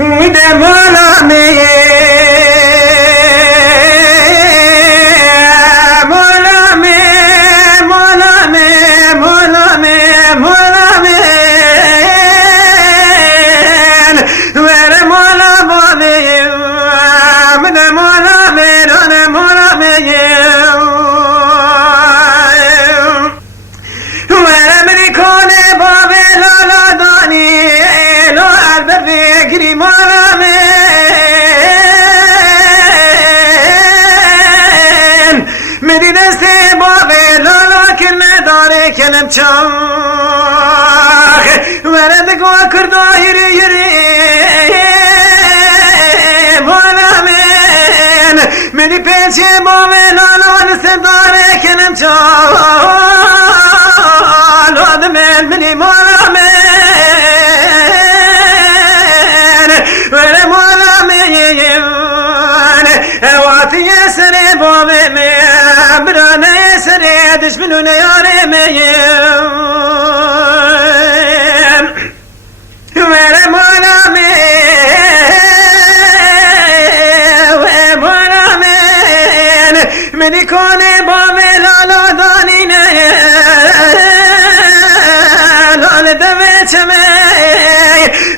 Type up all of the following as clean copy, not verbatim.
ده مولا می مولا می مولا می مولا می مولا می ور مولا بامی من مولا می ران مولا می ور من کنه بابی لالا دانی لو البر فکری مولا می مدی دست بابی لالا کنه داره کنم چاخ ورد گوا کردا یری یری مولا من مدی پیچه بابی لالا دست داره کنم چاخ لاد منی مولا من ور مولا من واتي سري بابي من برانا سري دشمنون ياري من ور مولا من ور مولا من يكون بابي لا داني لا دمت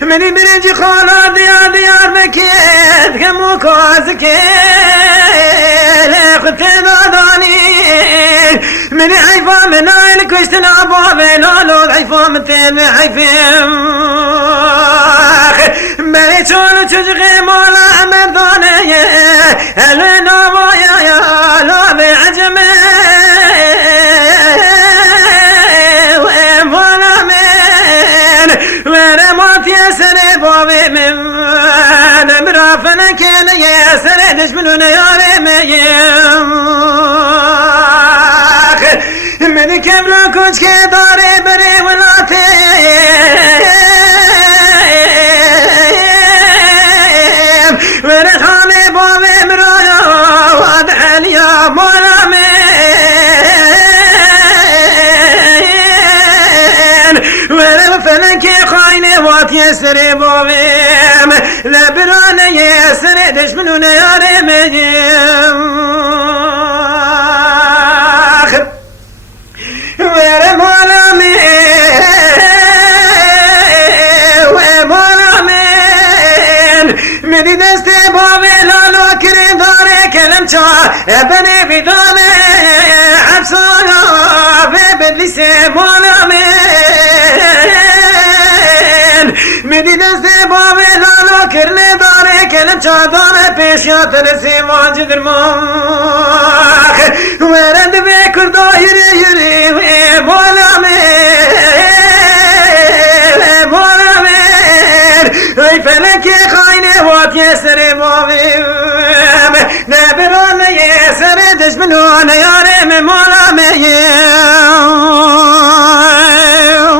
مني برنج خالا ديار بكيت كمو كازكيت لخت داني مني عيفا من عين كشتنا بابي لالو عيفا من تين عيفين مني شون تشغي مولا من داني الوينو مويا يا لا بعجمي سري بابي من مرافنا كان يا سري دشمنون يا من كبر كوش كداري بري ولاتي ورخاني بابي مرايا وادع يا مولا فلنكي خايني وات يسري بوبيم لبرانا يسري دشمنون ياري مجيم وير مولا مي وير مولا مين مدي دستي بوبي لالو كري داري كلم شا ابني بدوني عبسونا في بدلسي مولا مين مدی دست بابی لالا کرنه داره کلم چادانه پیشیات رسی واجد درماخ ورد به کردا یری یری مولا میر ای فلکی خاینه وات یسر بابی نبرانه یسر دشمنون یارم مولا